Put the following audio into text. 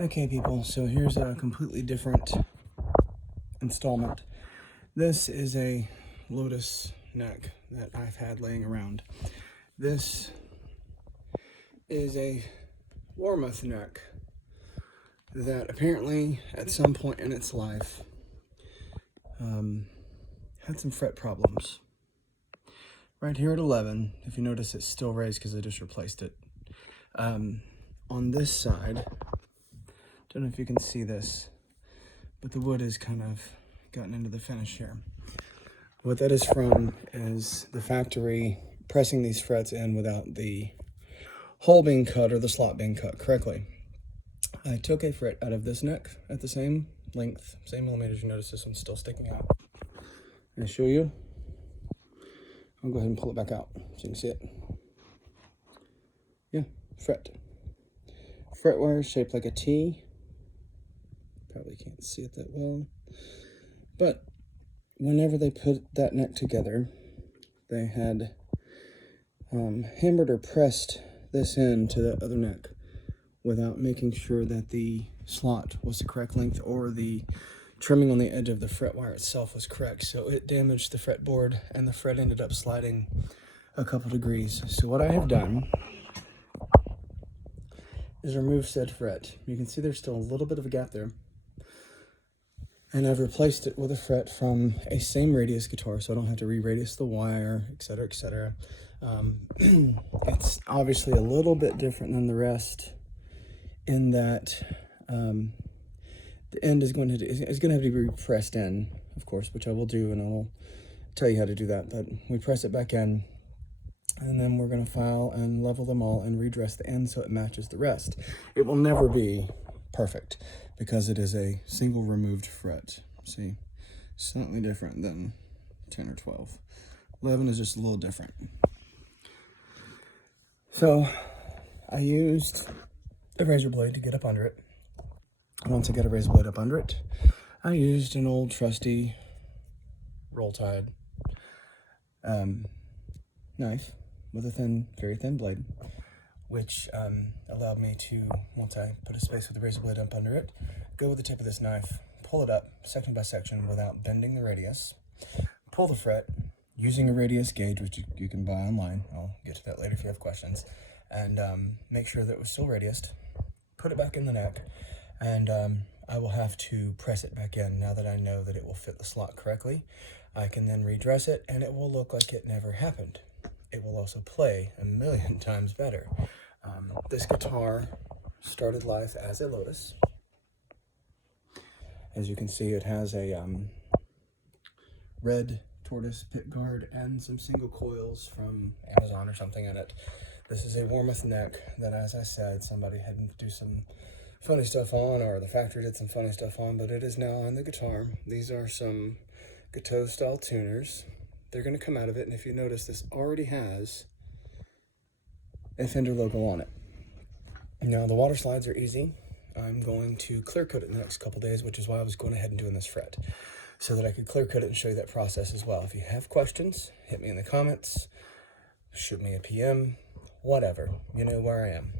Okay, people, so here's a completely different installment. This is a Lotus neck that I've had laying around. This is a Warmoth neck that apparently at some point in its life had some fret problems. Right here at 11, if you notice, it's still raised because I just replaced it. On this side, don't know if you can see this, but the wood has kind of gotten into the finish here. What that is from is the factory pressing these frets in without the hole being cut or the slot being cut correctly. I took a fret out of this neck at the same length, same millimeters. You notice this one's still sticking out. I'll show you. I'll go ahead and pull it back out so you can see it. Yeah, fret. Fret wire shaped like a T. Probably can't see it that well. But whenever they put that neck together, they had hammered or pressed this into the other neck without making sure that the slot was the correct length or the trimming on the edge of the fret wire itself was correct. So it damaged the fretboard and the fret ended up sliding a couple degrees. So what I have done is remove said fret. You can see there's still a little bit of a gap there. And I've replaced it with a fret from a same radius guitar, so I don't have to re-radius the wire, etc., etc. It's obviously a little bit different than the rest in that the end is going to have to be pressed in, of course, which I will do, and I will tell you how to do that. But we press it back in, and then we're going to file and level them all and redress the end so it matches the rest. It will never be perfect because it is a single removed fret. See, slightly different than 10 or 12. 11 is just a little different. So I used a razor blade to get up under it. Once I get a razor blade up under it, I used an old trusty roll-tied knife with a very thin blade, which allowed me to, once I put a space with the razor blade up under it, go with the tip of this knife, pull it up section by section without bending the radius, pull the fret using a radius gauge, which you can buy online. I'll get to that later if you have questions, and make sure that it was still radiused, put it back in the neck, and I will have to press it back in. Now that I know that it will fit the slot correctly, I can then redress it and it will look like it never happened. It will also play a million times better. This guitar started life as a Lotus. As you can see, it has a red tortoise pick guard and some single coils from Amazon or something in it. This is a Warmoth neck that, as I said, somebody had to do some funny stuff on, or the factory did some funny stuff on, but it is now on the guitar. These are some Guiteau style tuners. They're going to come out of it, and if you notice, this already has a Fender logo on it. Now, the water slides are easy. I'm going to clear coat it in the next couple days, which is why I was going ahead and doing this fret, so that I could clear coat it and show you that process as well. If you have questions, hit me in the comments, shoot me a PM, whatever. You know where I am.